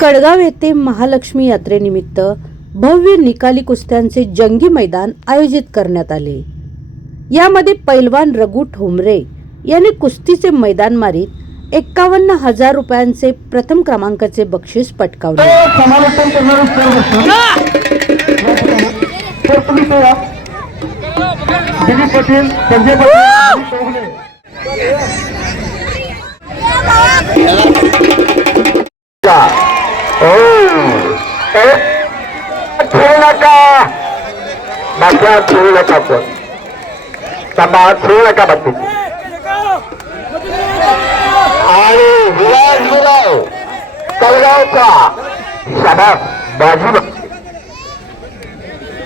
कडगाव येथे महालक्ष्मी यात्रेनिमित्त भव्य निकाली कुस्त्यांचे जंगी मैदान आयोजित करण्यात आले. यामध्ये पैलवान रघु ठोंबरे यांनी कुस्तीचे मैदान मारीत एक्कावन्न हजार रुपयांचे प्रथम क्रमांकाचे बक्षीस पटकावले. समालोचन करणारे सर्व तर तुम्ही करा दिलीप पाटील संजय पाटील चौगुले. ओ. ए, खेळू नका बाकी खेळू नका पण थांबा खेळू नका बाकी आणि विराज मुलाव कलगावचा शाबास बाजू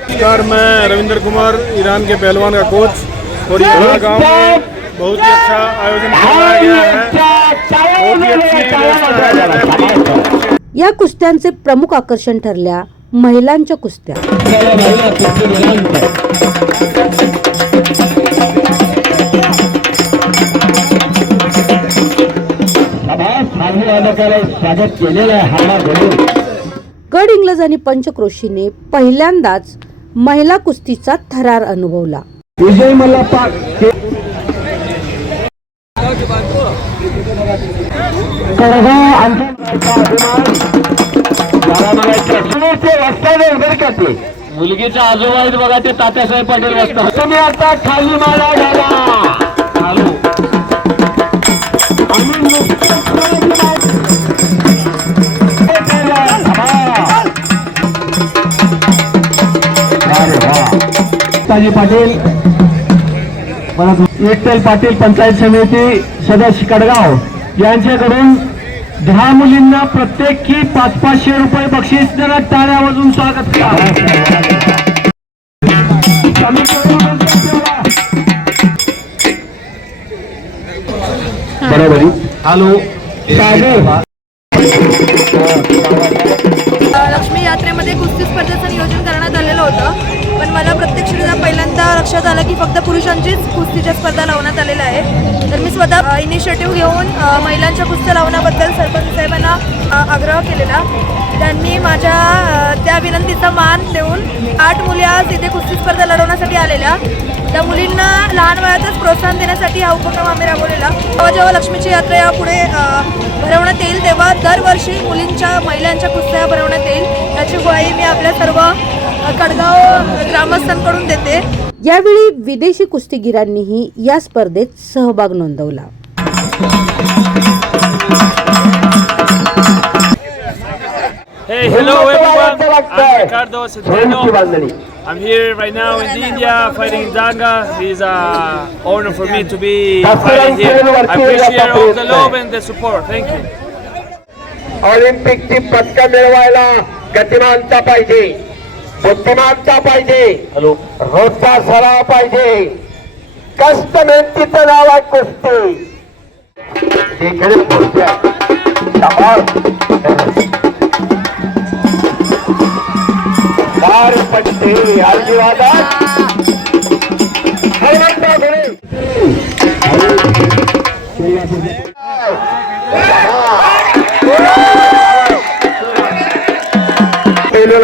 नमस्कार मैं रविंद्र कुमार ईरान के पहलवान का कोच और ये गांव में बहुत ही अच्छा आयोजन कराया गया है। या कुस्त्यांचे प्रमुख आकर्षण ठरल्या महिलांच्या कुस्त्या. स्वागत केलेलं आहे हाडा घडून गड इंग्लज आणि पंचक्रोशीने पहिल्यांदाच महिला कुस्तीचा थरार अनुभवला. विजय मल्लाप्पा मुलगीच्या आजोबा आहेत बघा ते तात्यासाहेब पाटील तुम्ही आता खाली मारा घाला ताजी पाटील विठ्ठल पाटील पंचायत समिती सदस्य कडगाव. यांच्याकडून दहा मुलींना प्रत्येकी पाच पाचशे रुपये बक्षीस देण्यात टाळ्या वाजून स्वागत करा बरोबर हॅलो. लक्ष्मी यात्रेमध्ये कुस्ती स्पर्धेचं नियोजन करण्यात आलेलं होतं पण मला प्रत्यक्षरित्या पहिल्यांदा लक्षात आलं की फक्त पुरुषांचीच कुस्तीच्या स्पर्धा लावण्यात आलेल्या आहे तर मी स्वतः इनिशिएटिव्ह घेऊन महिलांच्या कुस्त्या लावण्याबद्दल सरपंच साहेबांना आग्रह केलेला. त्यांनी माझ्या त्या विनंतीचा मान देऊन आठ मुली आज इथे कुस्ती स्पर्धा लढवण्यासाठी आलेल्या. त्या मुलींना लहान वयातच प्रोत्साहन देण्यासाठी हा उपक्रम आम्ही राबवलेला. जेव्हा जेव्हा लक्ष्मीची यात्रा यापुढे पुढे भरवण्यात येईल तेव्हा दरवर्षी मुलींच्या महिलांच्या कुस्त्या भरवण्यात येईल. याची ग्वाही मी आपल्या सर्व कडगाव ग्रामस्थांकडून देते यावेळी विदेशी कुस्तीगिरांनीही या स्पर्धेत सहभाग नोंदवला Hey, hello everyone. I'm Ricardo Centeno. I'm here right now in India fighting in Danga. It is an honor for me to be fighting here. I appreciate all the love and the support. Thank you. ऑलिम्पिकची पदक मिळवायला गतिमानता पाहिजे बुद्धिमानता पाहिजे. रोजचा सराव पाहिजे. कष्ट मेहनतीचं नाव आहे कुस्ती. चार पट्टे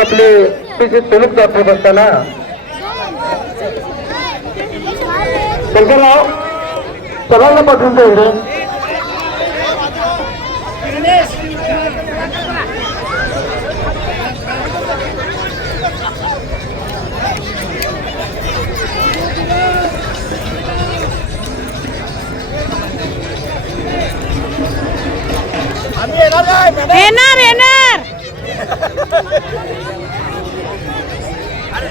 आपले तिचे सुलभ दाखवत असताना शंकरराव सगळ्यांना पाठवून द्या इकडे येणार येणार अरे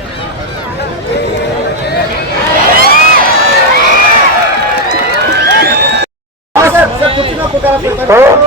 वा शाबास है.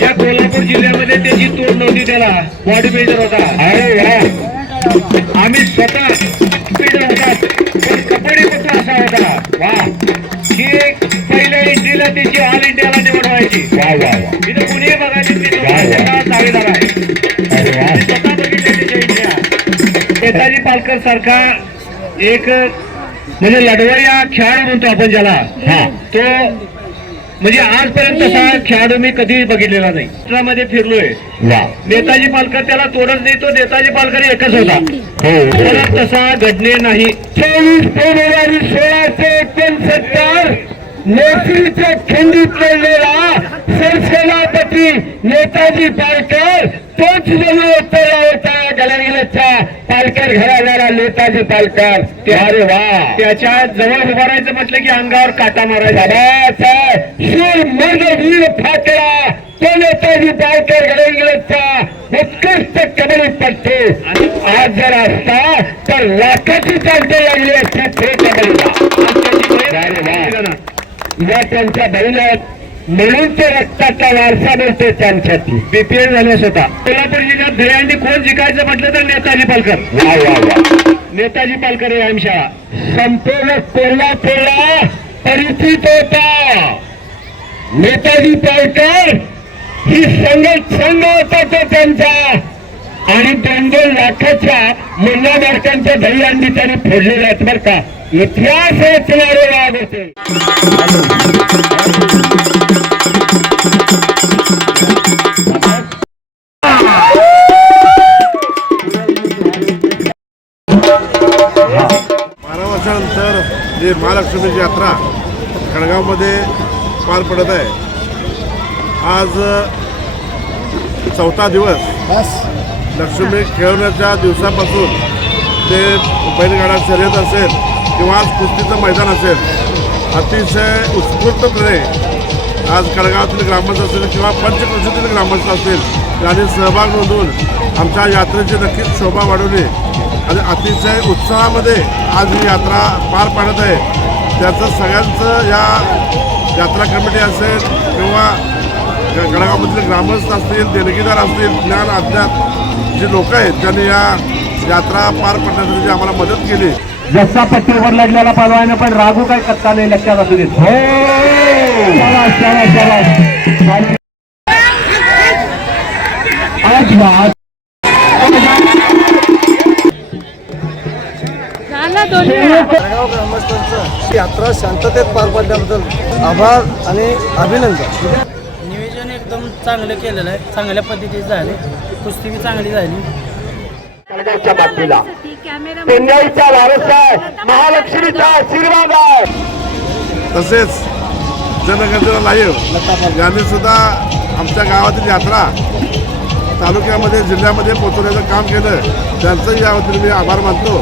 या कोल्हापूर जिल्ह्यामध्ये त्याची तोड नव्हती त्याला. बॉडी बिल्डर होता. अरे आम्ही स्वतः बिल्डर होता. पण कबड्डीपटू असा होता? वा. की पहिल्या एंट्रीला त्याची ऑल इंडियाला निवड व्हायची. वा वा वा. इथं कुणीही बघायची दावेदार आहे. अरे वा. स्वतः बघितले त्याच्या इंडिया नेताजी पालकर सारखा एक म्हणजे लढवया खेळाडू म्हणतो आपण ज्याला. हा. तो म्हणजे आजपर्यंत खेळाडू मी कधी बघितलेला नाही. चित्रामध्ये फिरलोय. नेताजी पालकर त्याला तोडच नाही तो नेताजी पालकर एकच होता. परत तसा घडणे नाही. चोवीस फेब्रुवारी सोळाशे एकोणसत्तर नेत्रीच्या खिंडीत लढलेला सरसेनापती नेताजी पालकर तोच उत्तरला होता गलगलच्या पालकर घराण्याला नेताजी पालकर अरे वा. त्याच्याजवळ उभारायचं म्हटलं की अंगावर काटा मारायचा. शूर मर्द वीर तो नेताजी पालकर गलगलच्या उत्कृष्ट कबड्डीपट्टू आज जर असता तर लाखाची चालते लागली असती ते कबड्डीला. या त्यांच्या बहिणात म्हणून ते रक्ताचा वारसा मिळतो त्यांच्यासाठी बीपीएल झाल्यास होता कोल्हापूर जिल्ह्यात दहीहंडी कोण जिंकायचं म्हटलं तर नेताजी पालकर. वा वा वा. नेताजी पालकर आमशाळा संपूर्ण कोल्हापूरला परिचित होता. नेताजी पालकर ही संघ संघ होता तो त्यांचा. आणि दोन दोन लाखाच्या मुन्ना मार्कांच्या दहीहंडी त्यांनी फोडलेल्या आहेत बरं का. इतिहास रचणारे वाघ होते. महालक्ष्मीची यात्रा खडगावमध्ये पार पडत आहे. आज चौथा दिवस लक्ष्मी खेळवण्याच्या दिवसापासून ते बैलगाडा शर्यत असेल किंवा आज कुस्तीचं मैदान असेल अतिशय उत्स्फूर्तपणे आज कडगावातील ग्रामस्थ असेल किंवा पंचकृषीतील ग्रामस्थ असतील त्याने सहभाग नोंदवून आमच्या यात्रेची नक्कीच शोभा वाढवली. आणि अतिशय उत्साहामध्ये आज ही यात्रा पार पाडत आहे. त्याचं सगळ्यांचं या यात्रा कमिटी असेल किंवा गडगावमधले गडगावामधील ग्रामस्थ असतील देणगीदार असतील ज्ञान अज्ञात जे लोक आहेत त्यांनी या यात्रा पार पाडण्यासाठी आम्हाला मदत केली. जसा पट्टीवर लढलेला पालवाने पण रागू काय कच्चा नाही लक्षात असू देत हो. आज यात्रा शांततेत पार पडल्याबद्दल आभार आणि अभिनंदन. नियोजन एकदम चांगलं केलेलं आहे. चांगल्या पद्धतीत झाले. कुस्ती चांगली झाली. बाबतीला वारस आहे महालक्ष्मीचा आशीर्वाद आहे तसेच जनगणना लाईव्ह. यांनी सुद्धा आमच्या गावातील यात्रा तालुक्यामध्ये जिल्ह्यामध्ये पोचवण्याचं काम केलं. त्यांचंही या वतीने मी आभार मानतो.